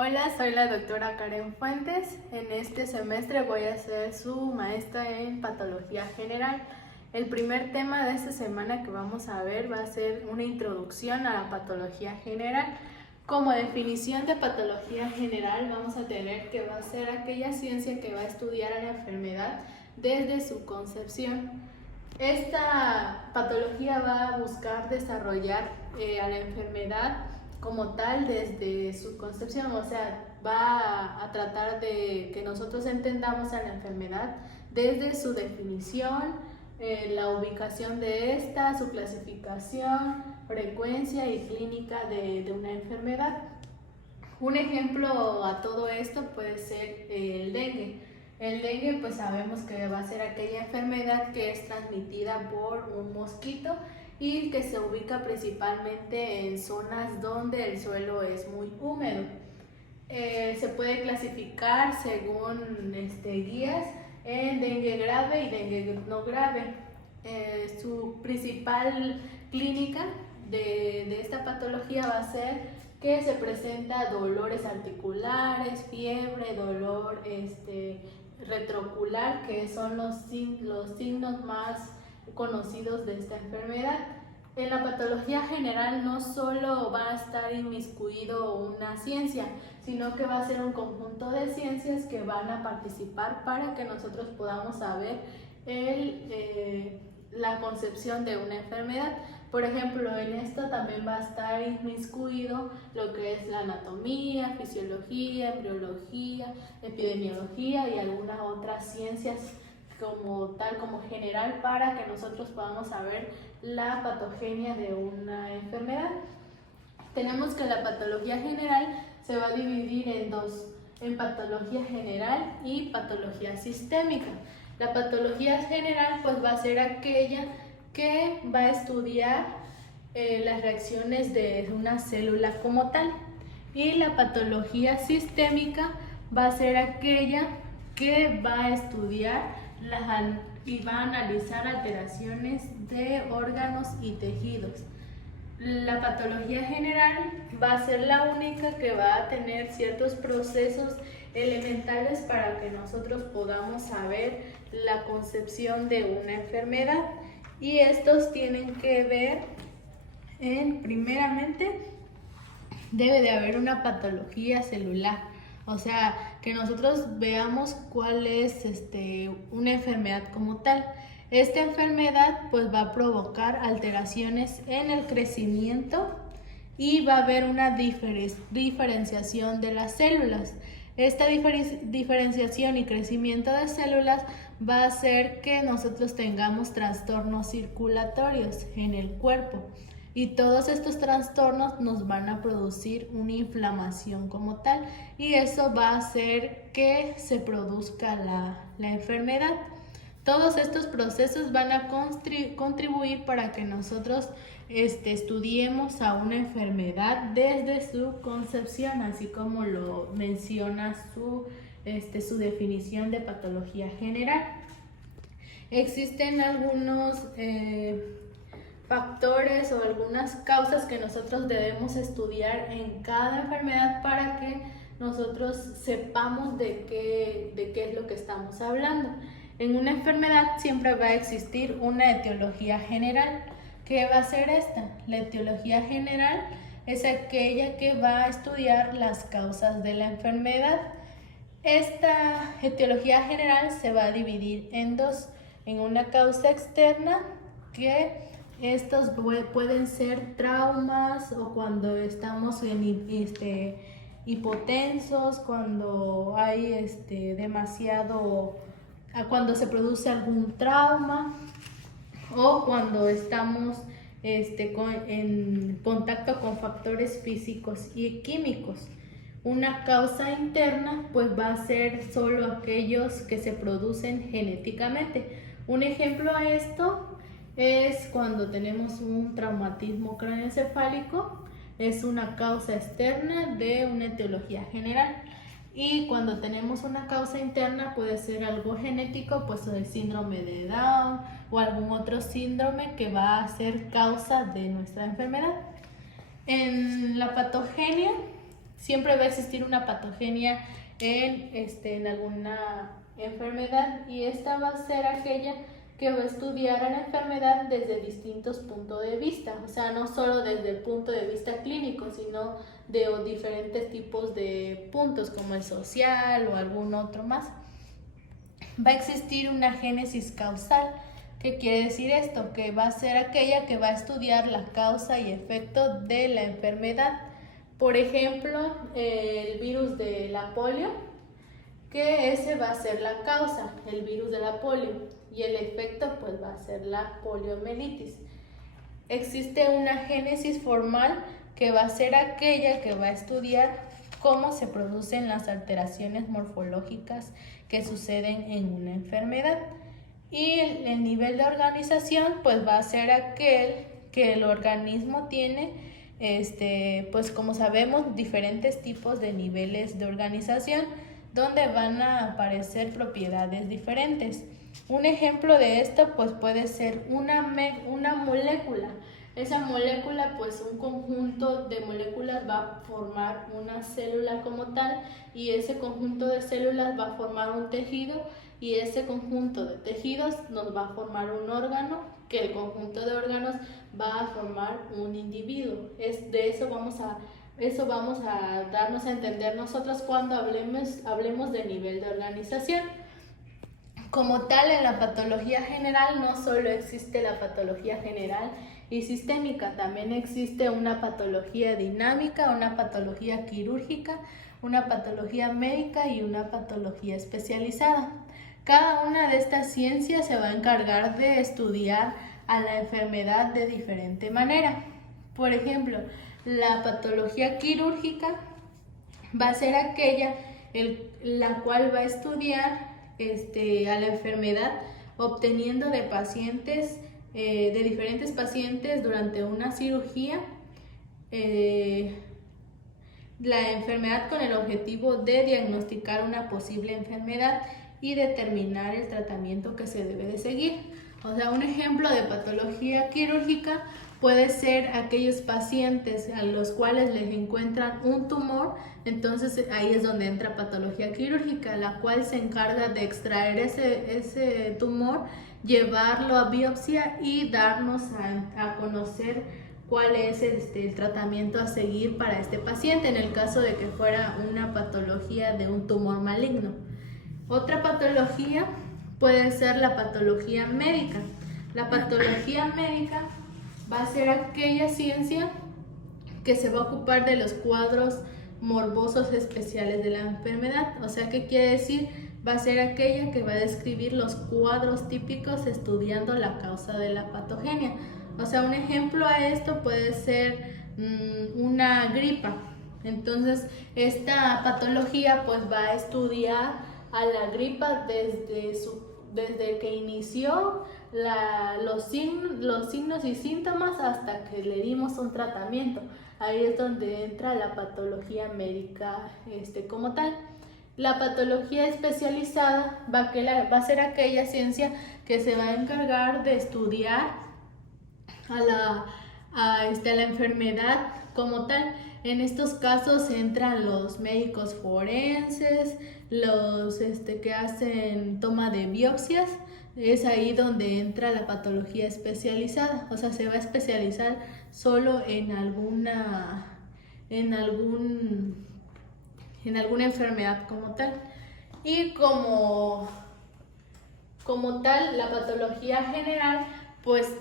Hola, soy la doctora Karen Fuentes. En este semestre voy a ser su maestra en Patología General. El primer tema de esta semana que vamos a ver va a ser una introducción a la Patología General. Como definición de Patología General vamos a tener que va a ser aquella ciencia que va a estudiar a la enfermedad desde su concepción. Esta patología va a buscar desarrollar a la enfermedad como tal desde su concepción, o sea, va a tratar de que nosotros entendamos a la enfermedad desde su definición, la ubicación de esta, su clasificación, frecuencia y clínica de una enfermedad. Un ejemplo a todo esto puede ser el dengue. El dengue pues sabemos que va a ser aquella enfermedad que es transmitida por un mosquito y que se ubica principalmente en zonas donde el suelo es muy húmedo. Se puede clasificar según guías en dengue grave y dengue no grave. Su principal clínica de esta patología va a ser que se presenta dolores articulares, fiebre, dolor retroocular, que son los signos más conocidos de esta enfermedad. En la patología general no solo va a estar inmiscuido una ciencia, sino que va a ser un conjunto de ciencias que van a participar para que nosotros podamos saber la concepción de una enfermedad. Por ejemplo, en esto también va a estar inmiscuido lo que es la anatomía, fisiología, embriología, epidemiología y algunas otras ciencias como general para que nosotros podamos saber la patogenia de una enfermedad. Tenemos que la patología general se va a dividir en dos, en patología general y patología sistémica. La patología general pues va a ser aquella que va a estudiar las reacciones de una célula como tal, y la patología sistémica va a ser aquella que va a estudiar y va a analizar alteraciones de órganos y tejidos. La patología general va a ser la única que va a tener ciertos procesos elementales para que nosotros podamos saber la concepción de una enfermedad, y estos tienen que ver primeramente, debe de haber una patología celular, o sea, que nosotros veamos cuál es una enfermedad como tal. Esta enfermedad pues va a provocar alteraciones en el crecimiento y va a haber una diferenciación de las células. Esta diferenciación y crecimiento de células va a hacer que nosotros tengamos trastornos circulatorios en el cuerpo, y todos estos trastornos nos van a producir una inflamación como tal, y eso va a hacer que se produzca la enfermedad. Todos estos procesos van a contribuir para que nosotros estudiemos a una enfermedad desde su concepción, así como lo menciona su definición de patología general. Existen algunos factores o algunas causas que nosotros debemos estudiar en cada enfermedad para que nosotros sepamos de qué es lo que estamos hablando. En una enfermedad siempre va a existir una etiología general. ¿Qué va a ser esta? La etiología general es aquella que va a estudiar las causas de la enfermedad. Esta etiología general se va a dividir en dos, en una causa externa, que estos pueden ser traumas o cuando estamos hipotensos, cuando hay cuando se produce algún trauma, o cuando estamos en contacto con factores físicos y químicos. Una causa interna pues va a ser solo aquellos que se producen genéticamente. Un ejemplo a esto es cuando tenemos un traumatismo craneoencefálico, es una causa externa de una etiología general. Y cuando tenemos una causa interna puede ser algo genético, pues el síndrome de Down o algún otro síndrome que va a ser causa de nuestra enfermedad. En la patogenia siempre va a existir una patogenia en alguna enfermedad, y esta va a ser aquella que va a estudiar a la enfermedad desde distintos puntos de vista, o sea, no solo desde el punto de vista clínico, sino de diferentes tipos de puntos, como el social o algún otro más. Va a existir una génesis causal. ¿Qué quiere decir esto? Que va a ser aquella que va a estudiar la causa y efecto de la enfermedad. Por ejemplo, el virus de la polio, que ese va a ser la causa, el virus de la polio, y el efecto pues va a ser la poliomielitis. Existe una génesis formal que va a ser aquella que va a estudiar cómo se producen las alteraciones morfológicas que suceden en una enfermedad. Y el nivel de organización pues va a ser aquel que el organismo tiene, pues como sabemos, diferentes tipos de niveles de organización donde van a aparecer propiedades diferentes. Un ejemplo de esto pues puede ser una molécula. Esa molécula, pues un conjunto de moléculas va a formar una célula como tal, y ese conjunto de células va a formar un tejido, y ese conjunto de tejidos nos va a formar un órgano, que el conjunto de órganos va a formar un individuo. Eso vamos a darnos a entender nosotros cuando hablemos de nivel de organización. Como tal, en la patología general no solo existe la patología general y sistémica, también existe una patología dinámica, una patología quirúrgica, una patología médica y una patología especializada. Cada una de estas ciencias se va a encargar de estudiar a la enfermedad de diferente manera. Por ejemplo, la patología quirúrgica va a ser aquella la cual va a estudiar a la enfermedad obteniendo de pacientes, de diferentes pacientes durante una cirugía, la enfermedad con el objetivo de diagnosticar una posible enfermedad y determinar el tratamiento que se debe de seguir. O sea, un ejemplo de patología quirúrgica puede ser aquellos pacientes a los cuales les encuentran un tumor. Entonces ahí es donde entra patología quirúrgica, la cual se encarga de extraer ese tumor, llevarlo a biopsia y darnos a conocer cuál es el tratamiento a seguir para este paciente en el caso de que fuera una patología de un tumor maligno. Otra patología puede ser la patología médica. La patología médica va a ser aquella ciencia que se va a ocupar de los cuadros morbosos especiales de la enfermedad. O sea, ¿qué quiere decir? Va a ser aquella que va a describir los cuadros típicos estudiando la causa de la patogenia. O sea, un ejemplo a esto puede ser una gripa. Entonces, esta patología pues va a estudiar a la gripa desde que inició los signos y síntomas hasta que le dimos un tratamiento. Ahí es donde entra la patología médica como tal. La patología especializada va a ser aquella ciencia que se va a encargar de estudiar a la enfermedad como tal. En estos casos entran los médicos forenses, los que hacen toma de biopsias. Es ahí donde entra la patología especializada. O sea, se va a especializar solo en alguna enfermedad como tal. Y como tal, la patología general, pues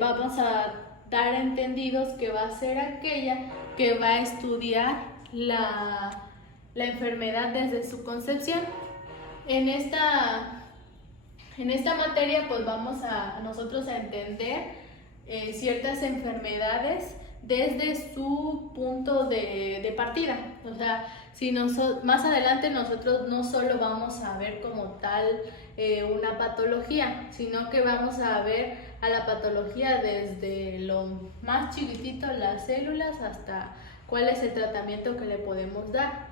vamos a dar entendidos que va a ser aquella que va a estudiar la enfermedad desde su concepción. En esta materia pues vamos a nosotros a entender ciertas enfermedades desde su punto de partida. O sea, más adelante nosotros no solo vamos a ver como tal una patología, sino que vamos a ver a la patología desde lo más chiquitito, las células, hasta cuál es el tratamiento que le podemos dar.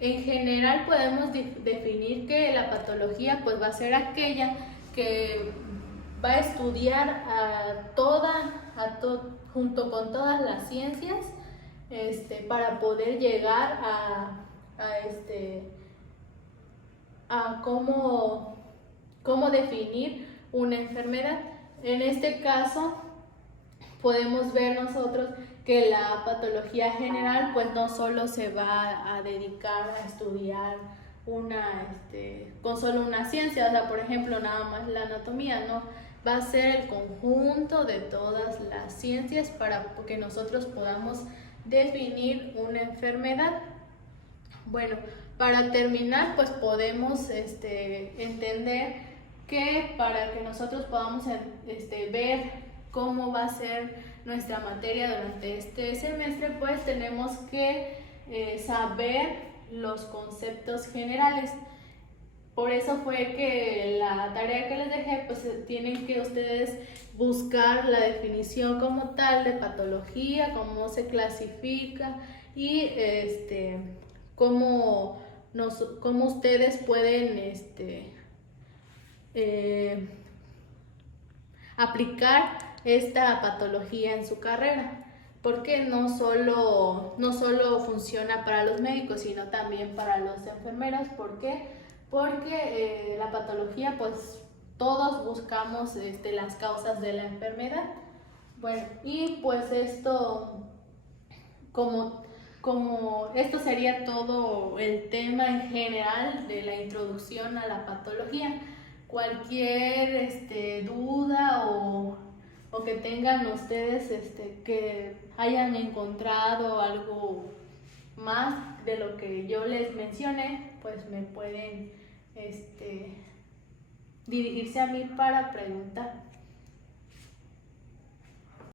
En general podemos definir que la patología pues va a ser aquella que va a estudiar junto con todas las ciencias para poder llegar a cómo definir una enfermedad. En este caso, podemos ver nosotros que la patología general pues no solo se va a dedicar a estudiar con solo una ciencia, o sea, por ejemplo, nada más la anatomía, no, va a ser el conjunto de todas las ciencias para que nosotros podamos definir una enfermedad. Bueno, para terminar, pues podemos entender que para que nosotros podamos ver cómo va a ser nuestra materia durante este semestre, pues tenemos que saber los conceptos generales. Por eso fue que la tarea que les dejé, pues tienen que ustedes buscar la definición como tal de patología, cómo se clasifica y cómo ustedes pueden aplicar esta patología en su carrera, porque no solo funciona para los médicos, sino también para los enfermeros. ¿Por qué? Porque la patología, pues todos buscamos las causas de la enfermedad. Bueno, y pues esto, como esto sería todo el tema en general de la introducción a la patología. Cualquier duda o que tengan ustedes que hayan encontrado algo más de lo que yo les mencioné, pues me pueden dirigirse a mí para preguntar.